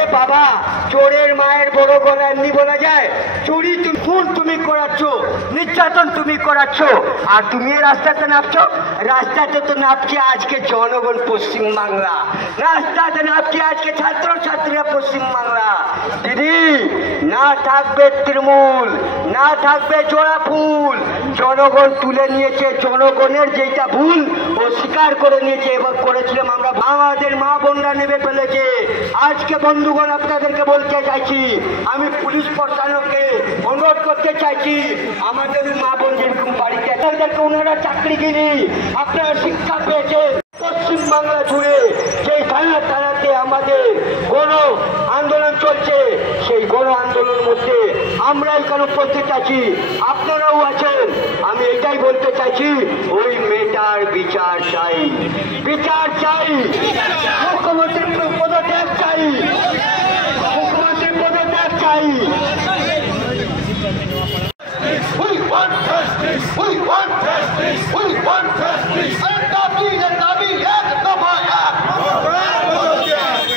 আরে বাবা, চোরের মায়ের বড় গলা এমনি বলা যায়? চুরি খুন তুমি করাচ্ছ, নির্যাতন তুমি করাচ্ছ, আর তুমি এই রাস্তাতে নামছো? রাস্তাতে তো নামছে আজকে জনগণ পশ্চিমবাংলা, রাস্তাতে নামছে আজকে ছাত্রছাত্রীরা পশ্চিমবাংলা। দিদি, না থাকবে তৃণমূল, না থাকবে জোড়া ফুল। জনগণ তুলে নিয়েছে, জনগণের যেটা ভুল ও স্বীকার করে নিয়েছে। এবার করেছিলাম আমরা, আমাদের মা বোনরা নেমে ফেলেছে। আজকে বন্ধুগণ আপনাদেরকে বলতে চাইছি, আমি পুলিশ প্রশাসনকে অনুরোধ করতে চাইছি, আমাদের মা বোন যেরকম বাড়িতে তাদেরকে ওনারা চাকরিগিরি, আপনারা শিক্ষা পেয়েছে। পশ্চিমবাংলা জুড়ে সেই থানাতে আমাদের গণ আন্দোলন চলছে, সেই গণ আন্দোলনের মধ্যে আমরাই কেন বলতে চাইছি, আপনারাও আছেন। আমি এটাই বলতে চাইছি, ওই মেয়েটার বিচার চাই, বিচার চাই। মুখ্যমন্ত্রীর পদত্যাগ চাই, মুখ্যমন্ত্রীর পদত্যাগ চাই। We want justice. We want justice. We want justice. দাবি দাবি এক দফায়া,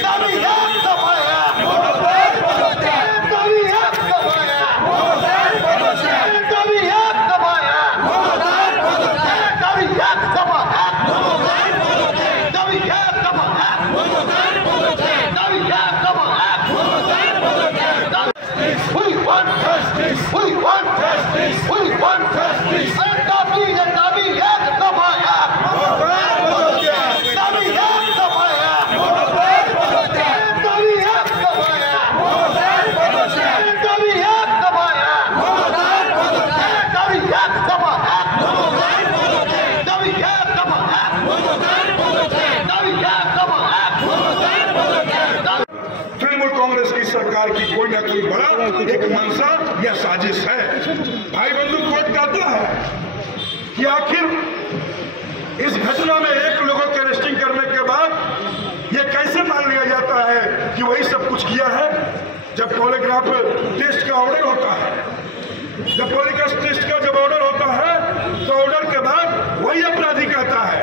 দাবি এক দফায়া, দাবি এক দফায়া, দাবি এক দফায়া, দাবি এক দফায়া, দাবি এক দফায়া, দাবি এক দফায়া। We want justice. We want justice. We want justice. দাবি দাবি এক দফায়া, দাবি এক দফায়া, দাবি এক দফায়া, দাবি এক দফায়া, দাবি এক দফায়া, দাবি এক দফায়া, দাবি এক দফায়া। तृणमूल कांग्रेस की सरकार की कोई ना कोई बड़ा एक मंशा या साजिश है। भाई बंधु, कोर्ट कहता है कि आखिर इस घटना में एक लोगों के अरेस्टिंग करने के बाद यह कैसे मान लिया जाता है कि वही सब कुछ किया है, जब पॉलीग्राफ टेस्ट का ऑर्डर होता है। जब पॉलीग्राफ टेस्ट का जब ऑर्डर होता है तो ऑर्डर के बाद वही अपराधी कहता है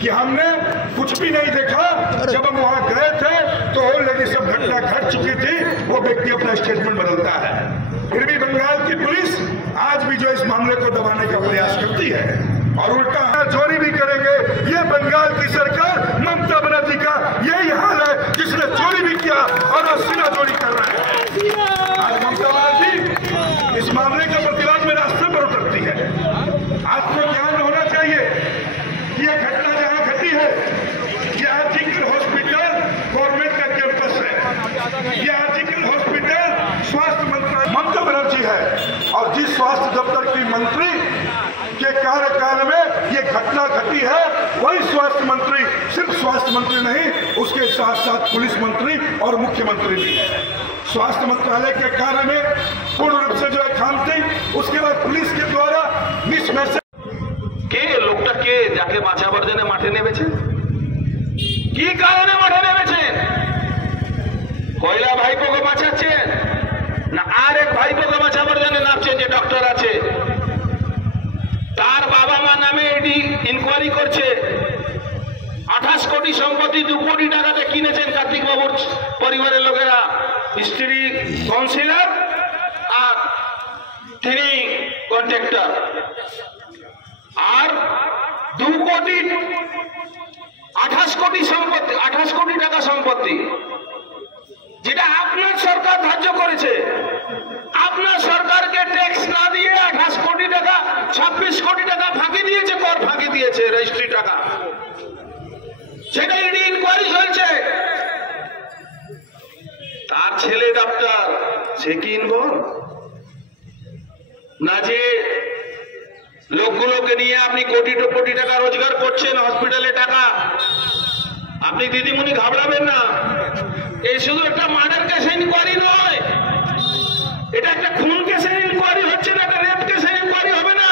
कि हमने कुछ भी नहीं देखा, जब हम वहां गए थे तो ऑलरेडी सब घटना घट चुकी थी। वो व्यक्ति अपना स्टेटमेंट बदलता है। फिर भी बंगाल की पुलिस आज भी जो इस मामले को दबाने का प्रयास करती है और उल्टा चोरी भी करेंगे। ये बंगाल की सरकार ममता बनर्जी का यही हाल है, जिसने चोरी भी किया और सीना चोरी कर रहे हैं। आज ममता बनर्जी इस मामले के प्रतिवाद में रास्ते पर उतरती है। आपको ध्यान होना चाहिए कि यह घटना जहां घटी है, यह आर्टिकल हॉस्पिटल गवर्नमेंट का कैंपस है। यह आर्टिकल हॉस्पिटल स्वास्थ्य मंत्रालय ममता बनर्जी है, और जिस स्वास्थ्य दफ्तर की मंत्री के कार्यकाल में यह घटना घटी है, वही स्वास्थ्य मंत्री, सिर्फ स्वास्थ्य मंत्री नहीं, उसके साथ साथ पुलिस मंत्री और मुख्यमंत्री भी है। स्वास्थ्य मंत्रालय के कार्य में पूर्ण रूप से जो है खामती, उसके बाद पुलिस के द्वारा मिसमैसेज। কে লোকটাকে যাকে বাঁচাবার জন্য মাঠে নেমেছেন, কি কারণে মাঠে নেমেছেন? কয়লা ভাইপোকে বাঁচাচ্ছেন না আর এক ভাইপোকে বাঁচাবার জন্য নামছেন যে ডক্টর আছে? তার বাবা মা নামে এটি ইনকোয়ারি করছে। 28 কোটি সম্পত্তি 2 কোটি টাকাতে কিনেছেন কার্তিক বাবুর পরিবারের লোকেরা, স্ত্রী কাউন্সিলর আর তিনি কন্ট্রাক্টর। আর 2 কোটি 28 কোটি সম্পত্তি, 28 কোটি টাকা সম্পত্তি, যেটা আপনার সরকার ধার্য করেছে। আপনার সরকারকে ট্যাক্স না দিয়ে 28 কোটি টাকা, 26 কোটি টাকা ফাঁকি দিয়েছে, কর ফাঁকি দিয়েছে, রেজিস্ট্রি টাকা, সেটা ইডি ইনকোয়ারি চলছে। তার ছেলে ডাক্তার, সে কি ইনভলভ না? যে লোকগুলোকে নিয়ে আপনি কোটি কোটি টাকা রোজগার করছেন হসপিটালে টাকা, আপনি দিদিমণি ঘাবড়াবেন না। এই শুধু একটা মার্ডার কেসের ইনকোয়ারি নয়, এটা একটা খুন কেসের ইনকোয়ারি হচ্ছে না, একটা রেপ কেসের ইনকোয়ারি হবে না।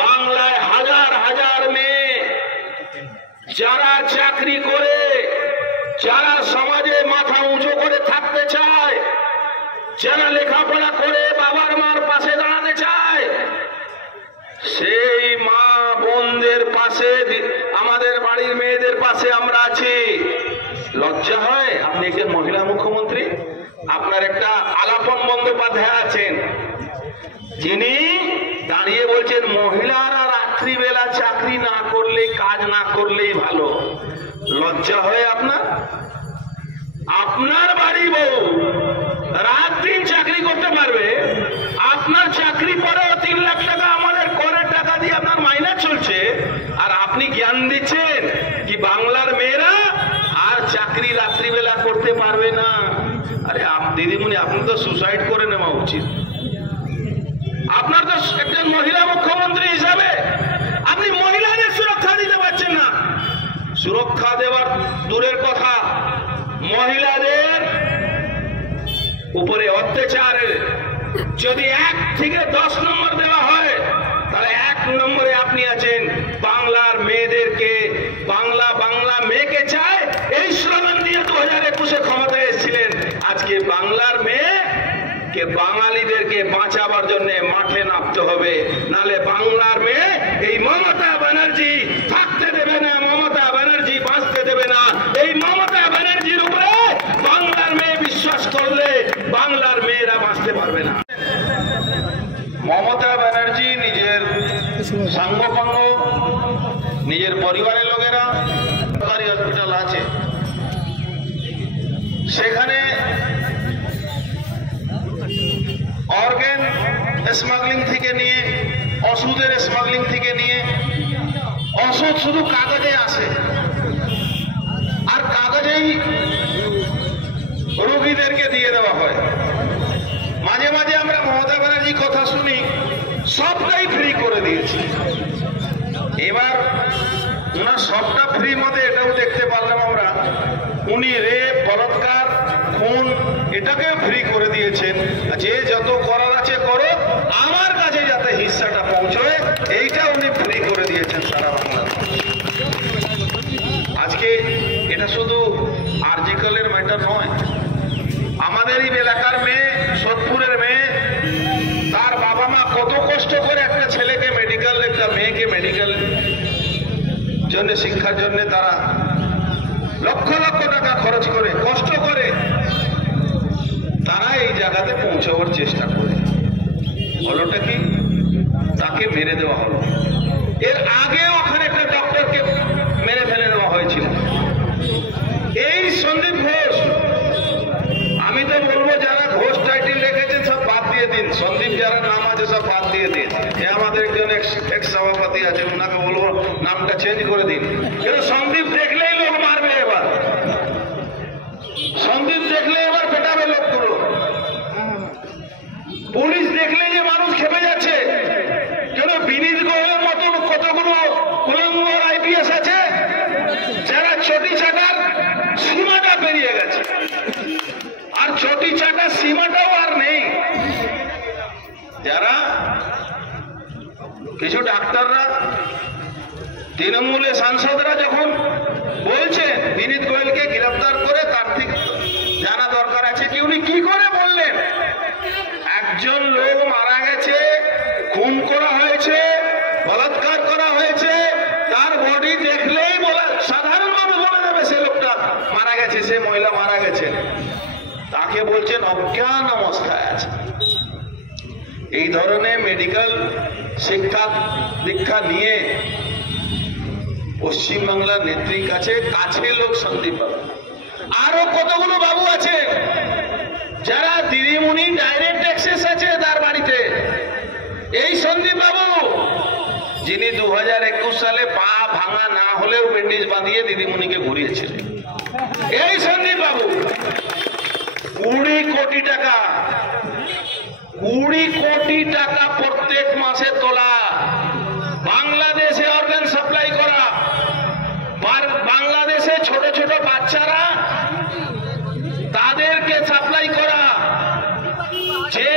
বাংলায় হাজার হাজার মেয়ে যারা চাকরি করে, যারা সমাজে মাথা উঁচু করে থাকতে চায়, যারা লেখাপড়া করে বাবার মার পাশে দাঁড়াতে চায়, সেই মা বোনদের পাশে, আমাদের বাড়ির মেয়েদের পাশে আমরা আছি। লজ্জা হয়? আপনি একজন মহিলা মুখ্যমন্ত্রী, আপনার একটা আলাপন বন্দ্যোপাধ্যায় আছেন, যিনি দাঁড়িয়ে বলছেন মহিলারা রাত্রিবেলা চাকরি না করলে, কাজ না করলেই ভালো। লজ্জা হয় আপনার? আপনার বাড়ি বউ রাত দিন চাকরি করতে পারবে, আপনার চাকরি পরেও 3 লাখ টাকা আমাদের করের টাকা দিয়ে আপনার মাইনে চলছে, আর আপনি জ্ঞান দিচ্ছেন কি বাংলার মেয়েরা আর চাকরি রাত্রিবেলা করতে পারবে না। আরে দিদিমণি, আপনি তো সুসাইড করে নেওয়া উচিত। আপনার তো একজন মহিলা মুখ্যমন্ত্রী হিসাবে আপনি মহিলাদের সুরক্ষা দিতে পারছেন না। সুরক্ষা দেওয়ার দূরের কথা, মহিলাদের উপরে অত্যাচারের যদি 1 থেকে 10 নম্বর দেওয়া হয়, তাহলে 1 নম্বরে আপনি আছেন। বাংলার মেয়েদেরকে, বাংলা মেয়েকে চায়, এই স্লোগান দিয়ে 2021-এ ক্ষমতায় এসেছিলেন। আজকে বাংলার মেয়েকে, বাঙালিদেরকে বাঁচাবার জন্য মাঠে নামতে হবে, নালে বাংলার মেয়ে এই মমতা ব্যানার্জি থাকতে দেবে না, মমতা ব্যানার্জি বাঁচতে দেবে না। এই মমতা ব্যানার্জির উপরে বাংলার মেয়ে বিশ্বাস করলে বাংলার মেয়েরা বাঁচতে পারবে না। মমতা ব্যানার্জি নিজের সাঙ্গপাঙ্গ, নিজের পরিবারের লোকেরা, সরকারি হসপিটাল আছে, সেখানে অর্গান স্মাগলিং থেকে নিয়ে, ওষুধের স্মাগলিং থেকে নিয়ে, ওষুধ শুধু কাগজে আসে আর কাগজেই রোগীদেরকে দিয়ে দেওয়া হয়। মাঝে মাঝে আমরা মমতা ব্যানার্জির কথা শুনি, সবটাই ফ্রি করে দিয়েছি। এবার ওনার সবটা ফ্রি মধ্যে এটাও দেখতে পারলাম আমরা, উনি রেপ, বলাৎকার, খুন এটাকেও ফ্রি করে দিয়েছেন। যে যত করার আছে করো, আমার কাছে যাতে হিস্সাটা পৌঁছয় এইটা উনি ফ্রি করে দিয়েছেন সারা বাংলা। আজকে এটা শুধু আরজিকলের ম্যাটার নয়, আমাদেরই এলাকার মেয়ে, সোদপুরের মেয়ে, তার বাবা মা কত কষ্ট করে একটা ছেলেকে মেডিকেল, একটা মেয়েকে মেডিকেল জন্য, শিক্ষার জন্য তারা লক্ষ লক্ষ টাকা খরচ করে, কষ্ট করে তারা এই জায়গাতে পৌঁছাবার চেষ্টা করে। হলোটা কি? তাকে মেরে দেওয়া হলো। এর আগে ওখানে একটা ডক্টরকে মেরে ফেলে দেওয়া হয়েছিল। এই সন্দীপ ঘোষ, আমি তো বলবো যারা ঘোষ টাইটেল রেখেছেন সব বাদ দিয়ে দিন, সন্দীপ যারা নাম আছে সব বাদ দিয়ে দিন। আমাদের একজন এক্স সভাপতি আছে, ওনাকে বলবো নামটা চেঞ্জ করে দিন। কিন্তু সন্দীপ দেখলেই লোক মারবে, এবার সন্দীপ দেখলে এবার পেটাবে লোকগুলো। পুলিশ দেখলে যে মানুষ খেপে যাচ্ছে, কেন বিনীত গোয়েলের মতন কতগুলো কুলঙ্গর আইপিএস আছে যারা চটি চাটার সীমাটা পেরিয়ে গেছে, আর চটি চাটার সীমাটাও আর নেই। যারা কিছু ডাক্তাররা, তৃণমূলের সাংসদরা যখন বলছে বিনীত গোয়েলকে গ্রেফতার করে, তার ঠিক জানা দরকার আছে কি উনি কি করে বললেন একজন লোক মারা গেছে, খুন করা হয়েছে, বলাৎকার করা হয়েছে, তার বডি দেখলেই সাধারণভাবে বলা যাবে সে লোকটা মারা গেছে, সে মহিলা মারা গেছে। তাকে বলছেন অজ্ঞান অবস্থায় আছে। এই ধরনের মেডিকেল শিক্ষা দীক্ষা নিয়ে পশ্চিমবাংলার নেত্রীর কাছে লোক সন্দীপ বাবু, আরো কতগুলো বাবু আছে যারা দিদিমণি ডাইরেক্ট অ্যাক্সেস আছে তার বাড়িতে। এই সন্দীপ বাবু যিনি 2021 সালে পা ভাঙা না হলেও ব্যান্ডেজ বাঁধিয়ে দিদিমণিকে ঘুরিয়েছিলেন, এই সন্দীপ বাবু 20 কোটি টাকা, 20 কোটি টাকা প্রত্যেক মাসে তোলা, বাংলাদেশে অর্গান সাপ্লাই করা, বাংলাদেশে ছোট ছোট বাচ্চারা তাদেরকে সাপ্লাই করা, যে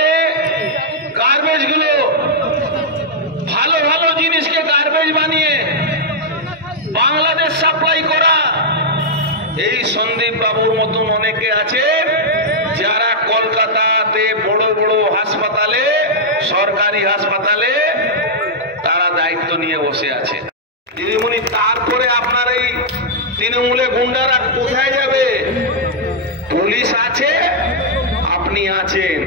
গার্বেজ গুলো ভালো ভালো জিনিসকে গার্বেজ বানিয়ে বাংলাদেশ সাপ্লাই করা। এই সন্দীপ বাবুর মতন অনেকে আছে যারা কলকাতাতে বড় বড় হাসপাতালে, সরকারি হাসপাতালে তারা দায়িত্ব নিয়ে বসে আছে। দিদিমণি, তারপরে আপনার এই তৃণমূলে গুন্ডারা কোথায় যাবে? পুলিশ আছে, আপনি আছেন,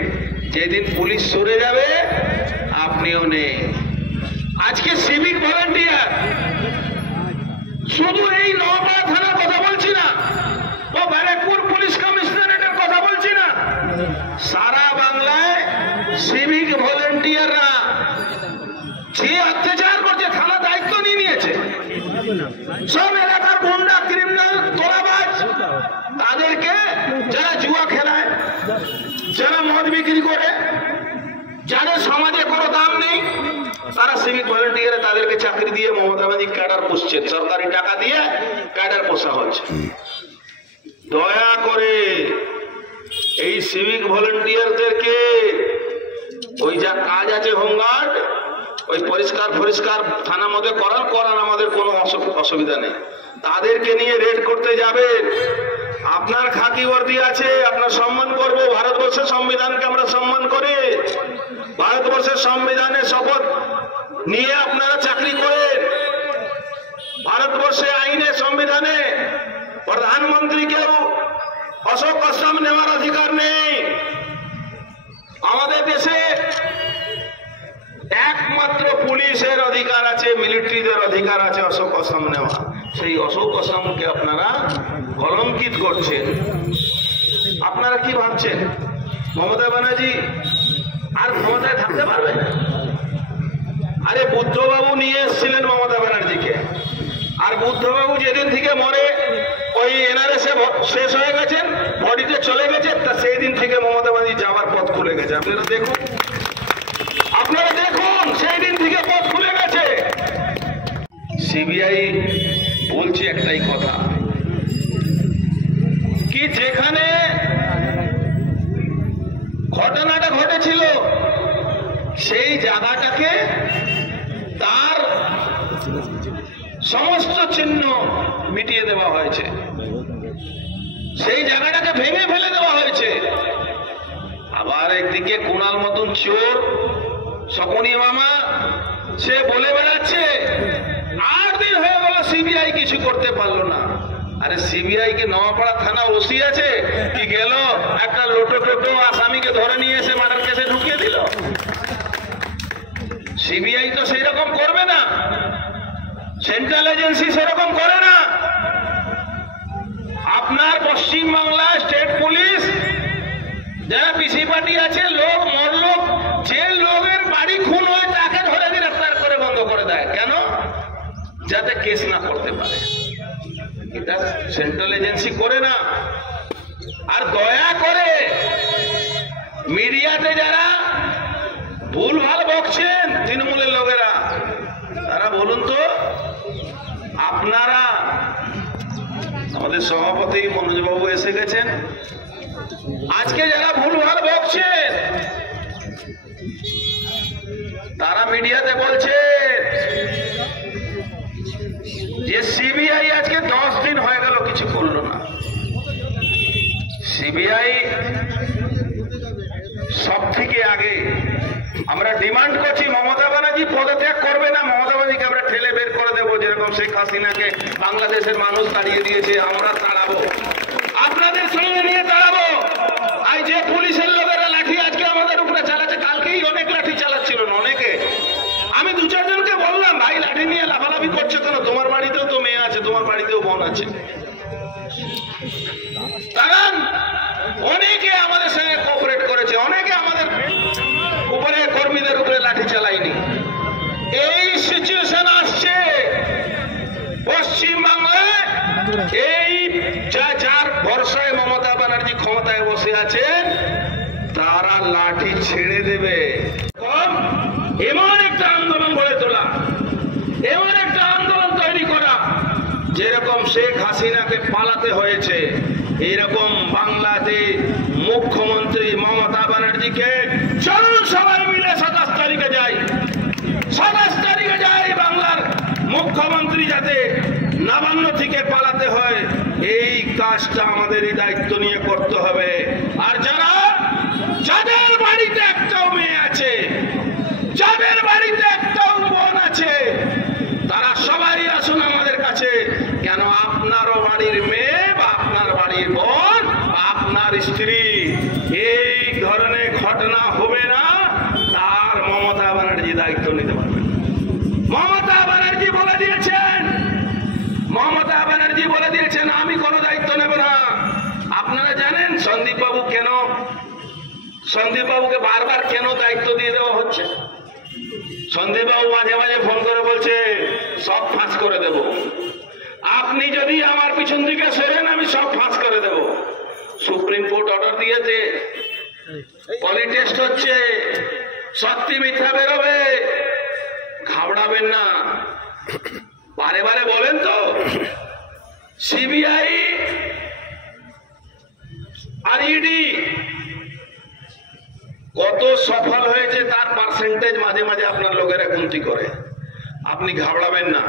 যেদিন পুলিশ সরে যাবে আপনিও নেই। আজকে সিভিক ভলান্টিয়ার, শুধু এই নওপাড়া থানার কথা বলছি না, ও ব্যারাকপুর পুলিশ কমিশনারেটের কথা বলছি না, সারা বাংলায় সিভিক ভলান্টিয়াররা যে অত্যাচার করছে, থানা দায়িত্ব নিয়ে নিয়েছে। সব এলাকার গুন্ডা, ক্রিমিনাল, তোলাবাজ, তাদেরকে যারা জুয়া খেলায়, যারা মদ বিক্রি করে, যাদের সমাজে কোনো দাম নেই, তারা সিভিক ভলান্টিয়ারে তাদেরকে চাকরি দিয়ে মমতা ব্যানার্জি ক্যাডার পুষছে, সরকারি টাকা দিয়ে ক্যাডার পোষা হচ্ছে। দয়া করে এই সিভিক ভলান্টিয়ারদেরকে ওই যা কাজ আছে হোমগার্ড, ওই পরিষ্কার থানা মধ্যে করান, আমাদের কোনো অসুবিধা নেই। তাদেরকে নিয়ে রেড করতে যাবেন, আপনার খাকি বর্দি আছে, আপনার সম্মান করব। ভারতবর্ষের সংবিধানকে আমরা সম্মান করি, ভারতবর্ষের সংবিধানের শপথ নিয়ে আপনারা চাকরি করেন। ভারতবর্ষে আইনে, সংবিধানে প্রধানমন্ত্রীকেও অশোক কসম নেওয়ার অধিকার নেই। আমাদের দেশে একমাত্র পুলিশের অধিকার আছে, মিলিটারিদের অধিকার আছে অশোক কসম নেওয়া। সেই অশোক কসমকে আপনারা কলঙ্কিত করছেন। আপনারা কি ভাবছেন মমতা ব্যানার্জি আর ক্ষমতায় থাকতে পারবে? আরে বুদ্ধবাবু নিয়ে এসেছিলেন মমতা ব্যানার্জিকে, আর বুদ্ধবাবু যেদিন থেকে মরে, ওই এনআরএসে শেষ হয়ে গেছেন, বডিতে চলে গেছে, তা সেই দিন থেকে মমতা ব্যানার্জি যাওয়ার পথ খুলে গেছে। আপনারা দেখুন সেই দিন থেকে পথ খুলে গেছে। সিবিআই বলছে একটাই কথা, কি যেখানে ঘটনাটা ঘটেছিল সেই জায়গাটাকে, তার সমস্ত চিহ্ন মিটিয়ে দেওয়া হয়েছে, সেই জায়গাটাকে ভেঙে ফেলে দেওয়া হয়েছে। আবার একদিকে কুণাল মতন চোর, শকুনি মামা, সে বলে বেড়াচ্ছে 8 দিন হয়ে গেল সিবিআই কিছু করতে পারলো না। আরে সিবিআই কে নওয়াপাড়া থানা ওসি আছে কি, গেল একটা লোটো টোটো আসামিকে ধরে নিয়ে এসে মার্ডার কেসে ঢুকিয়ে দিল? সিবিআই তো সেই রকম করবে না, সেন্ট্রাল এজেন্সি সেরকম করে না। আপনার পশ্চিম বাংলায় স্টেট পুলিশ যারা পিসি পার্টি আছে, লোক মরল, যে লোকের বাড়ি খুন হয় তাকে ধরে গ্রেফতার করে বন্ধ করে দেয়। কেন? যাতে কেস না করতে পারে। এটা সেন্ট্রাল এজেন্সি করে না। আর দয়া করে মিডিয়াতে যারা ভুলভাল বকছেন তৃণমূলের লোকেরা, তারা বলুন তো, আপনারা, আমাদের সভাপতি মনোজবাবু এসে গেছেন, আজকে যারা ভুলভাল বকছেন তারা মিডিয়াতে বলছে যে সিবিআই আজকে 10 দিন হয়ে গেল কিছু করলো না। সিবিআই সব থেকে আগে আমরা ডিমান্ড করছি, মমতা ব্যানার্জি পদত্যাগ করবে না, মমতা ব্যানার্জিকে আমরা ঠেলে বের করে দেবো, যেরকম শেখ হাসিনাকে বাংলাদেশের মানুষ তাড়িয়ে দিয়েছে, আমরা তাড়াবো, আপনাদের সঙ্গে নিয়ে তাড়াবো। আর যে পুলিশের লোকেরা লাঠি আজকে আমাদের উপরে চালাচ্ছে, কালকেই অনেক লাঠি চালাচ্ছিল না অনেকে। আমি 2-4 জনকে বললাম, ভাই লাঠি নিয়ে লাফালাফি করছে কেন? তোমার বাড়িতেও তো মেয়ে আছে, তোমার বাড়িতেও বোন আছে। কারণ অনেকে আমাদের সঙ্গে কোঅপারেট করেছে, অনেকে আমাদের উপরে কর্মীদের উপরে লাঠি চালায়নি। এই সিচুয়েশন আসছে পশ্চিম বাংলায়, এই যার ভরসায় মমতা ব্যানার্জি ক্ষমতায় বসে আছেন তারা লাঠি ছেড়ে দেবে। এমন একটা আন্দোলন গড়ে তোলা, এমন একটা আন্দোলন তৈরি করা, যেরকম শেখ হাসিনাকে পালাতে হয়েছে, এরকম বাংলাতে মুখ্যমন্ত্রী মমতা ব্যানার্জিকে চলুন সবাই মিলে 27 তারিখে যাই, 27 তারিখে যাই, বাংলার মুখ্যমন্ত্রী যাতে নবান্ন থেকে পালাতে হয়, এই কাজটা আমাদের এই দায়িত্ব নিয়ে করতে হবে। আর যাদের বাড়িতে একটাও মেয়ে আছে, যাদের বাড়িতে একটাও বোন আছে, তারা সবাই আসুন আমাদের কাছে। কেন? আপনারও ঘটনা হবে না তার মমতা ব্যানার্জি দায়িত্ব নিতে পারবেন। মমতা ব্যানার্জি বলে দিয়েছেন আমি কোনো দায়িত্ব নেব না। আপনারা জানেন সন্দীপ বাবুকে বারবার কেন দায়িত্ব দিয়ে দেওয়া হচ্ছে? সন্দীপ বাবু মাঝে মাঝে ফোন করে বলছে সব ফাঁস করে দেব, আপনি যদি আমার পিছন দিকে সরেন আমি সব ফাঁস করে দেব। সুপ্রিম কোর্ট অর্ডার দিয়েছে, পলিটেস্ট হচ্ছে, সত্যি মিথ্যা বেরোবে, ঘাবড়াবেন না। বারে বারে বলেন তো সিবিআই আর ইডি কত সফল হয়েছে তার পার্সেন্টেজ মাঝে মাঝে আপনার লোকেরা গুনতি করে। আপনি ঘাবড়াবেন না,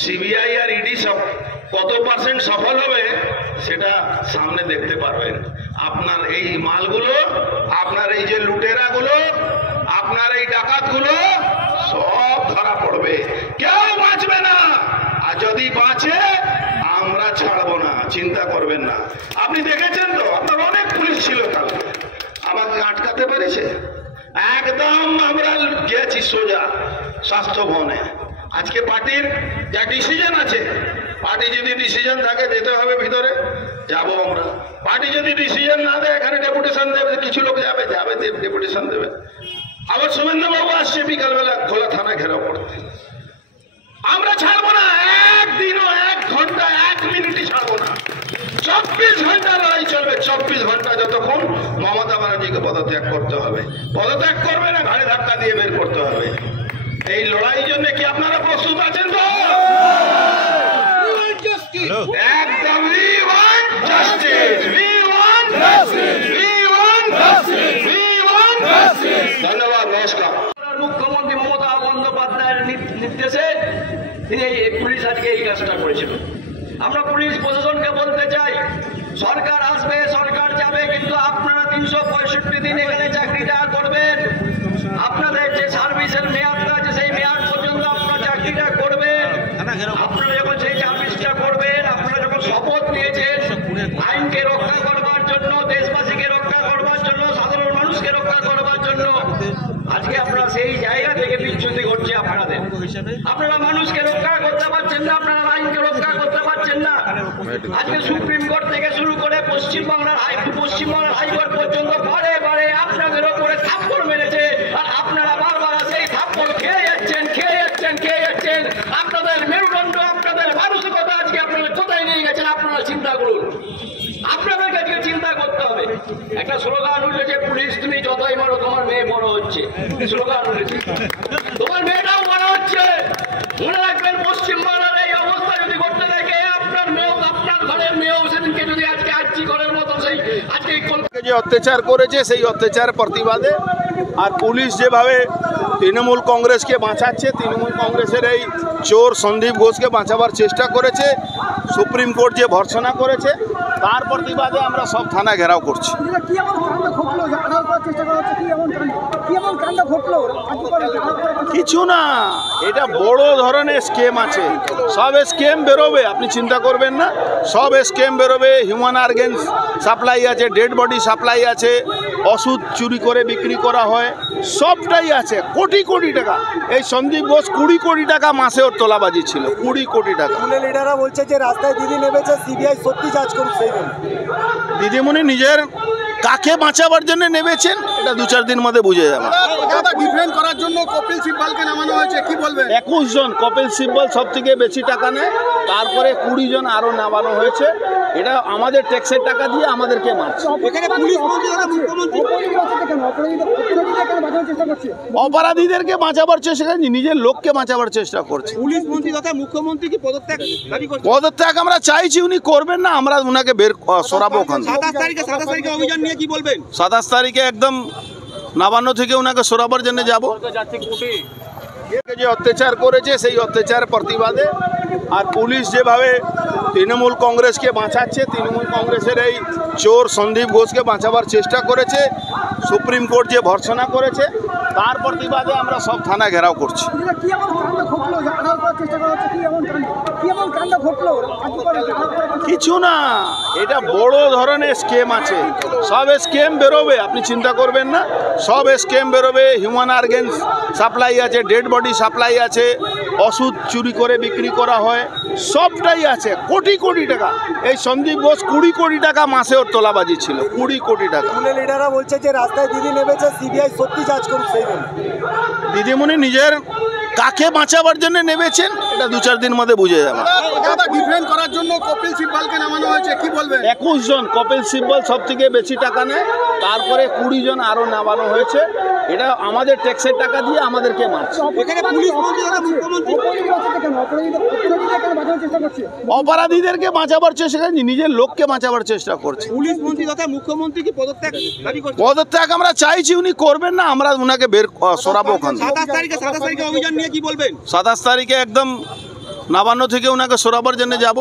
সিবিআই আর ইডি সব কত পার্সেন্ট সফল হবে সেটা সামনে দেখতে পারবেন। আপনার এই মালগুলো, আপনার এই যে লুটেরাগুলো, আপনার এই ডাকাতগুলো সব ধরা পড়বে, কেউ বাঁচবে না। আর যদি বাঁচে আমরা ছাড়বো না, চিন্তা করবেন না। আপনি দেখেছেন তো আপনার অনেক পুলিশ ছিল কালকে, আমাকে আটকাতে পেরেছে? একদম আমরা গেছি সোজা স্বাস্থ্য ভবনে। আজকে পার্টির যা ডিসিশন আছে, পার্টি যদি ডিসিশন থাকে যেতে হবে ভিতরে, যাব আমরা। পার্টি যদি ডিসিশন না দেয় এখানে ডেপুটেশন দেবে, কিছু লোক যাবে ডেপুটেশন দেবে। আবার শুভেন্দুবাবু আসছে বিকালবেলা খোলা থানা ঘেরাও করতে। আমরা ছাড়বো না, একদিনও 1 ঘন্টা 1 মিনিটই ছাড়বো না। 24 ঘন্টা লড়াই চলবে, 24 ঘন্টা, যতক্ষণ মমতা ব্যানার্জিকে পদত্যাগ করতে হবে। পদত্যাগ করবে না, ঘাড়ে ধাক্কা দিয়ে বের করতে হবে। এই লড়াইয়ের জন্য কি আপনারা প্রস্তুত আছেন তো? একদম we want justice, we want justice, we want justice, we want justice। ধন্যবাদ, নমস্কার। মুখ্যমন্ত্রী মমতা বন্দ্যোপাধ্যায়ের নির্দেশে তিনি এই পুলিশ আজকে এই কাজটা করেছিল। আমরা পুলিশ প্রশাসনকে বলতে চাই, সরকার আসবে, সরকার যাবে, কিন্তু আপনারা 365 দিন এখানে চাকরিটা করবেন। আপনাদের যে সার্ভিসের মেয়াদটা আছে সেই মেয়াদ পর্যন্ত আপনারা চাকরিটা করবেন। আপনারা যখন সেই সার্ভিসটা করবেন, আপনারা যখন শপথ নিয়েছেন আইনকে রক্ষা করবার জন্য, দেশবাসীকে রক্ষা করবার জন্য, সাধারণ মানুষকে রক্ষা করবার জন্য, আজকে আপনারা সেই জায়গা থেকে বিচ্যুতি ঘটছে আপনাদের। আপনারা মানুষকে রক্ষা করতে পারছেন না, আপনারা আইনকে রক্ষা করতে পারছেন না। আজকে সুপ্রিম কোর্ট থেকে শুরু করে পশ্চিমবাংলার হাইকোর্ট পর্যন্ত বারে বারে আপনাদের ওপরে থাপ্পড় মেরেছে, আর আপনারা বারবার সেই থাপ্পড় খেয়ে যাচ্ছেন। আপনাদের মেরুদণ্ড, আপনাদের মানসিকতা আজকে আপনারা কোথায় নিয়ে গেছেন আপনারা চিন্তা করুন। আপনাদেরকে আজকে চিন্তা করতে হবে। একটা স্লোগান উঠেছে, পুলিশ তুমি যতই মারো তোমার মেয়ে বড় হচ্ছে, স্লোগান উঠেছে, তোমার মেয়েটাও বড় হচ্ছে। মনে রাখবেন, পশ্চিমবাংলার এই অবস্থা যদি করতে থাকে, আপনার মেয়েও, আপনার ঘরের মেয়েও সেদিনকে যদি আজকে আর্জি করার মতো সেই আজকে যে অত্যাচার করেছে সেই অত্যাচার প্রতিবাদে, আর পুলিশ যেভাবে তৃণমূল কংগ্রেসকে বাঁচাচ্ছে, তৃণমূল কংগ্রেসের এই চোর সন্দীপ ঘোষকে বাঁচাবার চেষ্টা করেছে, সুপ্রিম কোর্ট যে ভর্ৎসনা করেছে তার প্রতিবাদে আমরা সব থানা ঘেরাও করছি। কিছু না, এটা বড় ধরনের স্কেম আছে, সব স্কেম বেরোবে, আপনি চিন্তা করবেন না, সব স্কেম বেরোবে। হিউম্যান অর্গানস সাপ্লাই আছে, ডেড বডি সাপ্লাই আছে, ওষুধ চুরি করে বিক্রি করা হয়, সবটাই আছে। কোটি কোটি টাকা, এই সন্দীপ ঘোষ 20 কোটি টাকা মাসে ওর তোলাবাজি ছিল, 20 কোটি টাকা। লিডাররা বলছে যে রাস্তায় দিদি নেমেছে, সিবিআই সত্যি যাচ করুক। সেই জন্য দিদিমণি নিজের কাকে বাঁচাবার জন্য নেমেছেন এটা 2-4 দিন মধ্যে বুঝে যাবে। ডিফেন্ড করার জন্য কপিল সিব্বলকে নামানো হয়েছে, কি বলবেন? 21 জন, কপিল সিব্বল সব থেকে বেশি টাকা নেয়, তারপরে 20 জন আরও নামানো হয়েছে। এটা আমাদের ট্যাক্সের টাকা দিয়ে আমাদেরকে মারছে। এখানে পুলিশ মন্ত্রী তথা মুখ্যমন্ত্রী অপরাধীদেরকে বাঁচাবার চেষ্টা করছে, নিজের লোককে বাঁচাবার চেষ্টা করছে। পুলিশ মন্ত্রী তথা মুখ্যমন্ত্রী কি পদত্যাগ দাবি করছে? পদত্যাগ আমরা চাইছি, উনি করবেন না, আমরা উনাকে বের সরাবো ওখান থেকে। 27 তারিখে অভিযান নিয়ে কি বলবেন? 27 তারিখে একদম নবান্ন থেকে ওনাকে সরাবার জন্য যাব। যে অত্যাচার করেছে সেই অত্যাচার প্রতিবাদে, আর পুলিশ যেভাবে তৃণমূল কংগ্রেসকে বাঁচাচ্ছে, তৃণমূল কংগ্রেসের এই চোর সন্দীপ ঘোষকে বাঁচাবার চেষ্টা করেছে, সুপ্রিম কোর্ট যে ভর্ৎসনা করেছে তার প্রতিবাদে আমরা সব থানা ঘেরাও করছি। কি এমন কাণ্ড ঘটলো যে আড়াল করার চেষ্টা করা হচ্ছে? কি এমন কাণ্ড ঘটলো? কিছু না, এটা বড় ধরনের স্কেম আছে, সব স্কেম বেরোবে, আপনি চিন্তা করবেন না, সব স্কেম বেরোবে। হিউম্যান অর্গানস সাপ্লাই আছে, ডেড বডি সাপ্লাই আছে, ওষুধ চুরি করে বিক্রি করা হয়, সবটাই আছে। কোটি কোটি টাকা, এই সন্দীপ ঘোষ 20 কোটি টাকা মাসে ওর তোলাবাজি ছিল, 20 কোটি টাকা। স্কুলের লিডাররা বলছে যে রাস্তায় দিদি নেমেছে, সিবিআই সত্যি যাচ করুক সেই জন্য। দিদিমণি নিজের কাকে বাঁচাবার জন্য নেমেছেন এটা 2-4 দিন মধ্যে বুঝে যাবে। ডিফেন্ড করার জন্য কপিল সিব্বলকে নামানো হয়েছে, কি বলবেন? 21 জন, কপিল সিব্বল সব থেকে বেশি টাকা নেয়, তারপরে 20 জন আরও নামানো হয়েছে। এটা আমাদের ট্যাক্সের টাকা দিয়ে আমাদেরকে মারছে। এখানে পুলিশ বলছে যে মুখ্যমন্ত্রী চেষ্টা করছে, অপরাধীদেরকে বাঁচাবার চেষ্টা করছে, নিজের লোককে বাঁচাবার চেষ্টা করছে। পুলিশ মন্ত্রী তথা মুখ্যমন্ত্রী কি পদত্যাগ দাবি করছে? পদত্যাগ আমরা চাইছি, উনি করবেন না, আমরা উনাকে বের সরাবো ওখান থেকে। 27 তারিখে অভিযান নিয়ে কি বলবেন? 27 তারিখে একদম নবান্ন থেকে উনাকে সরাবার জন্য যাব।